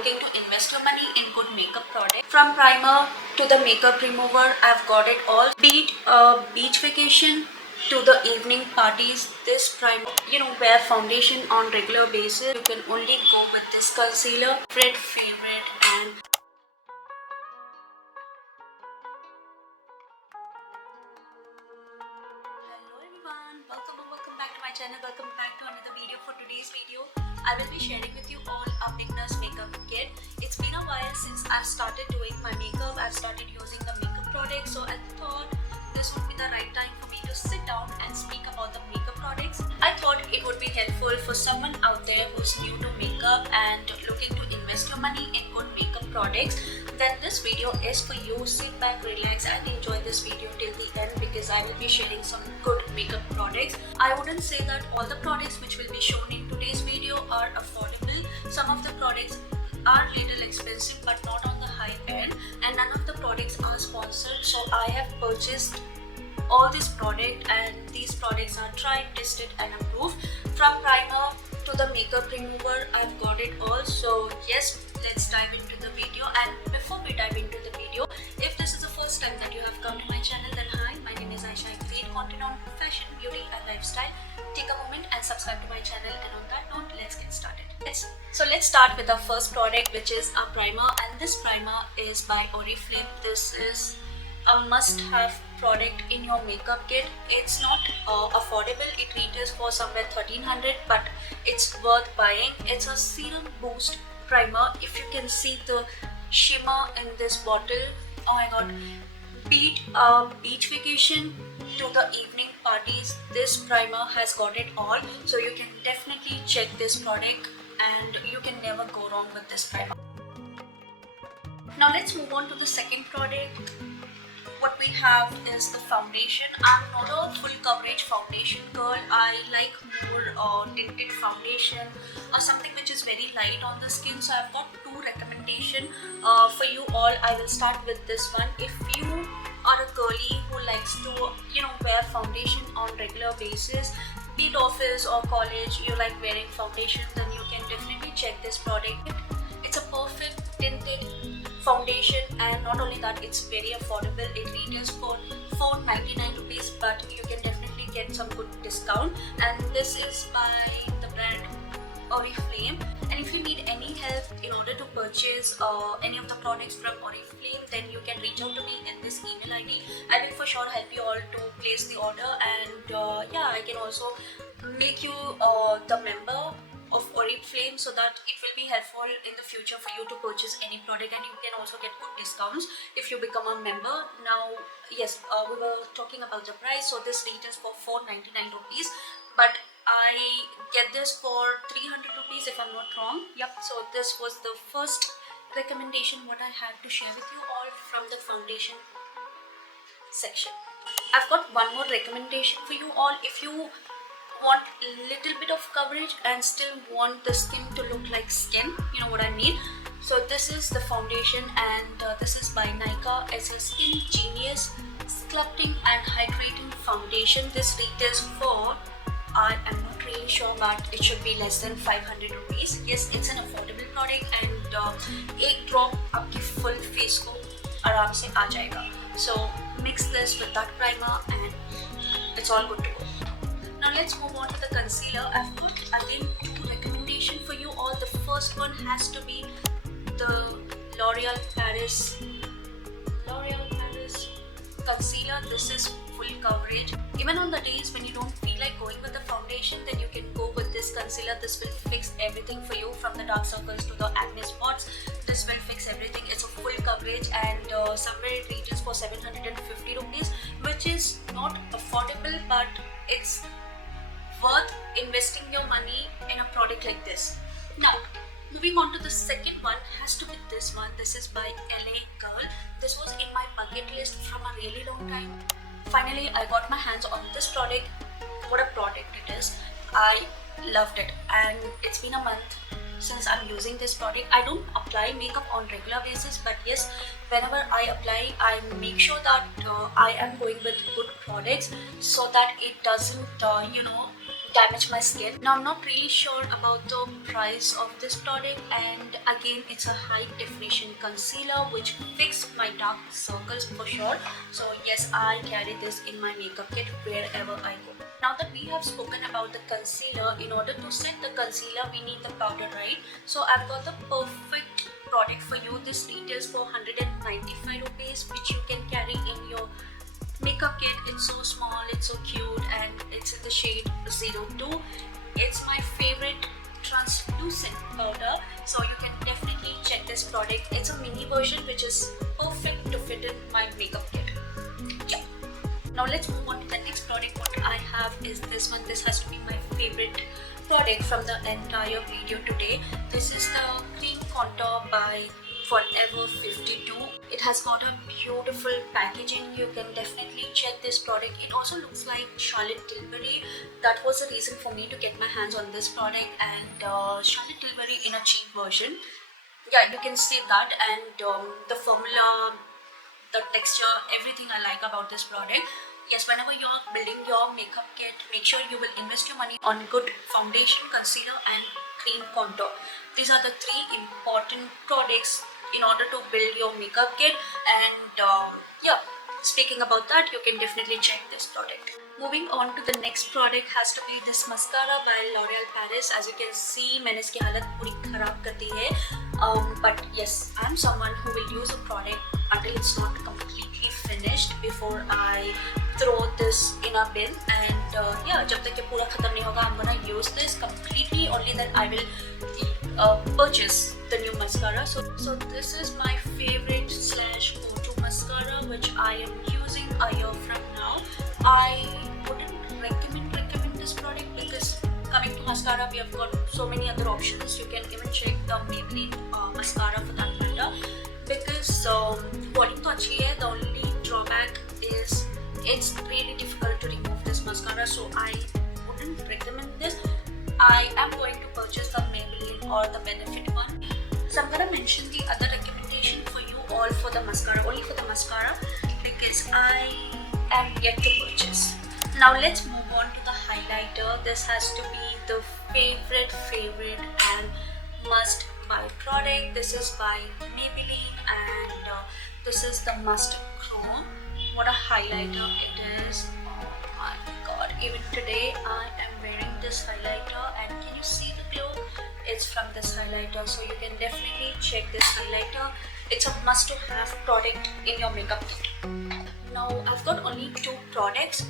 looking to invest your money in good makeup product. From primer to the makeup remover, I've got it all. Be it a beach vacation to the evening parties, this primer, wear foundation on regular basis, you can only go with this concealer. Favorite and hello everyone, welcome back to my channel. Welcome back to another video. For today's video, I will be sharing with you all a beginner's makeup kit. It's been a while since I've started doing my makeup. I've started using the makeup products, so I thought this would be the right time for me to sit down and speak about the makeup products. I thought it would be helpful for someone out there who's new to makeup and looking to invest your money in good makeup products. Then this video is for you. Sit back, relax and enjoy this video till the end, because I will be sharing some good makeup products. I wouldn't say that all the products which will be shown in today's video are affordable. Some of the products are little expensive but not on the high end, and none of the products are sponsored. So I have purchased all this product and these products are tried, tested and approved. From primer to the makeup remover, I've got it all. So yes, let's dive into the video. And before we dive into the video, if this is the first time that you have come to my channel, then hi, my name is Aisha. I create content on fashion, beauty and lifestyle. Take a moment and subscribe to my channel, and on that note, let's get started. So let's start with the first product, which is a primer, and this primer is by Oriflame. This is a must-have product in your makeup kit. It's not affordable. It retails for somewhere 1300, but it's worth buying. It's a serum boost primer. If you can see the shimmer in this bottle, oh my god, be it a beach vacation to the evening parties, this primer has got it all. So you can definitely check this product and you can never go wrong with this primer. Now let's move on to the second product. What we have is the foundation. I'm not a full coverage foundation girl. I like more tinted foundation or something which is very light on the skin. So I've got two recommendations for you all. I will start with this one. If you are a girly who likes to wear foundation on regular basis, be it office or college, you like wearing foundation, then you can definitely check this product. It's a perfect tinted foundation, and not only that, it's very affordable. It retails for 499 rupees, but you can definitely get some good discount. And this is by the brand Oriflame. And if you need any help in order to purchase any of the products from Oriflame, then you can reach out to me in this email ID. I will for sure help you all to place the order, and yeah, I can also make you the member of Oriflame, so that it will be helpful in the future for you to purchase any product, and you can also get good discounts if you become a member. Now yes, we were talking about the price. So this retails for 499 rupees, but I get this for 300 rupees if I'm not wrong. Yep. So this was the first recommendation what I had to share with you all from the foundation section. I've got one more recommendation for you all. If you want a little bit of coverage and still want the skin to look like skin, you know what I mean. So this is the foundation, and this is by Nykaa. It's a Skin Genius Sculpting and Hydrating Foundation. This retails for, I am not really sure, but it should be less than 500 rupees. Yes, it's an affordable product, and एक drop आपकी full face को आराम से आ जाएगा. So mix this with that primer and it's all good to go. Now let's move on to the concealer. I've got again two recommendations for you all. The first one has to be the L'Oreal Paris concealer. This is full coverage. Even on the days when you don't feel like going with the foundation, then you can go with this concealer. This will fix everything for you, from the dark circles to the acne spots. This will fix everything. It's a full coverage, and somewhere it retails for 750 rupees, which is not affordable, but it's worth investing your money in a product like this. Now moving on to the second one, has to be this one. This is by LA Girl. This was in my bucket list from a really long time. Finally I got my hands on this product. What a product it is. I loved it, and it's been a month since I'm using this product. I don't apply makeup on regular basis, but yes, whenever I apply, I make sure that I am going with good products, so that it doesn't damage my skin. Now I'm not really sure about the price of this product, and again it's a high definition concealer which fixes my dark circles for sure. So yes, I carry this in my makeup kit wherever I go. Now that we have spoken about the concealer, in order to set the concealer we need the powder, right? So I've got the perfect product for you. This retails for 195 rupees, which you can carry in your makeup kit. It's so small, it's so cute, and it's in the shade 02. It's my favorite translucent powder, so you can definitely check this product. It's a mini version which is perfect to fit in my makeup kit. Yeah. Now let's move on to the next product. What I have is this one. This has to be my favorite product from the entire video today. This is the cream contour by Forever 52. It has got a beautiful packaging. You can definitely check this product. It also looks like Charlotte Tilbury. That was the reason for me to get my hands on this product, and Charlotte Tilbury in a cheap version. Yeah, you can see that, and the formula, the texture, everything I like about this product. Yes, whenever you're building your makeup kit, make sure you will invest your money on good foundation, concealer and cream contour. These are the three important products in order to build your makeup kit, and yeah, speaking about that, you can definitely check this product. Moving on to the next product has to be this mascara by L'Oreal Paris. As you can see, मैंने इसकी हालत पूरी खराब कर दी है. But yes, I'm someone who will use a product until it's not completely finished before I throw this in a bin. And yeah, जब तक ये पूरा खत्म नहीं होगा, I'm gonna use this completely. Only then I will purchase the new mascara. So this is my favorite slash go-to mascara, which I am using a year from now. I wouldn't recommend this product because coming to mascara, we have got so many other options. You can even check the Maybelline mascara for that matter, because quality तो अच्छी है. The only drawback is it's really difficult to remove this mascara, so I wouldn't recommend this. I am going to purchase the Maybelline or the Benefit one. So I'm gonna mention the other recommendation for you all for the mascara, only for the mascara, because I am yet to purchase. Now let's move on to the highlighter. This has to be the favorite and must buy product. This is by Maybelline, and this is the Mustard Chrome. What a highlighter it is. Oh my god, even today I am wearing this highlighter, and can you see the glow? It's from this highlighter, so you can definitely check this highlighter. It's a must to have product in your makeup kit. Now I've got only two products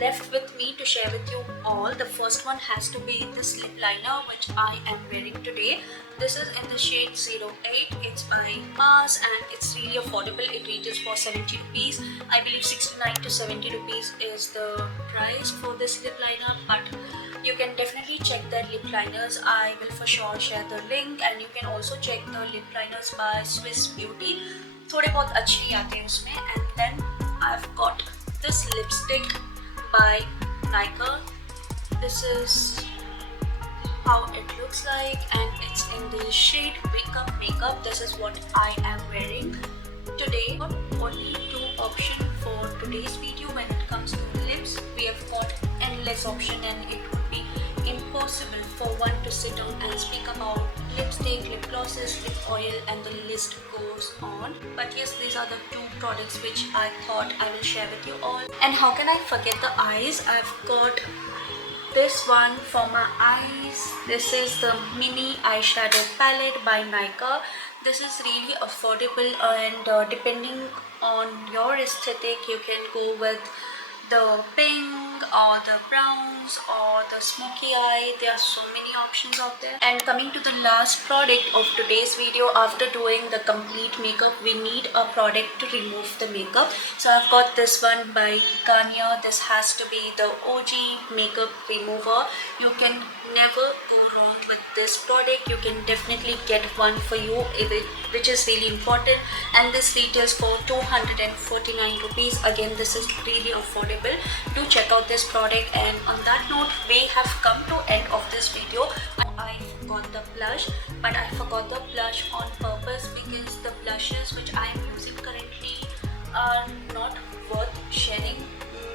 left with me to share with you all. The first one has to be this lip liner, which I am wearing today. This is in the shade 08. It's by Mars, and it's really affordable. It retails for 70 rupees. I believe 69 to 70 rupees is the price for this lip liner, but you can definitely check the lip liners. I will for sure share the link, and you can also check the lip liners by Swiss Beauty. थोड़े बहुत अच्छे ही आते हैं उसमें. And then I've got this lipstick by Nykaa. This is how it looks like, and it's in the shade Wake Up Makeup. This is what I am wearing today. Got only two options for today's video. When it comes to lips, we have got endless option, and it would be impossible for one to sit down and speak about lipstick, lip glosses, lip oil, and the list goes on. But yes, these are the two products which I thought I will share with you all. And how can I forget the eyes? I've got this one for my eyes. This is the mini eyeshadow palette by Nykaa. This is really affordable, and depending on your aesthetic, you can go with the pink or the browns or the smoky eye. There are so many options out there. And coming to the last product of today's video, after doing the complete makeup, we need a product to remove the makeup. So I've got this one by Garnier. This has to be the OG makeup remover. You can never go wrong with this product. You can definitely get one for you, which is really important. And this retails for 249 rupees. Again, this is really affordable. Do check out this product. And on that note, we have come to end of this video. I forgot the blush, but I forgot the blush on purpose because the blushes which I am using currently are not worth sharing.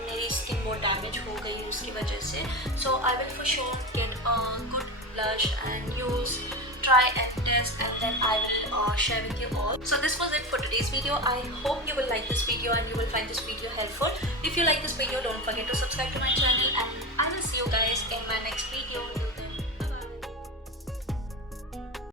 मेरी skin बहुत damage हो गई उसकी वजह से. So I will for sure get a good blush and use, try and test, and then I will share with you all. So this was it for today's video. I hope you will like this video and you will find this video helpful. If you like this video, don't forget to subscribe to my channel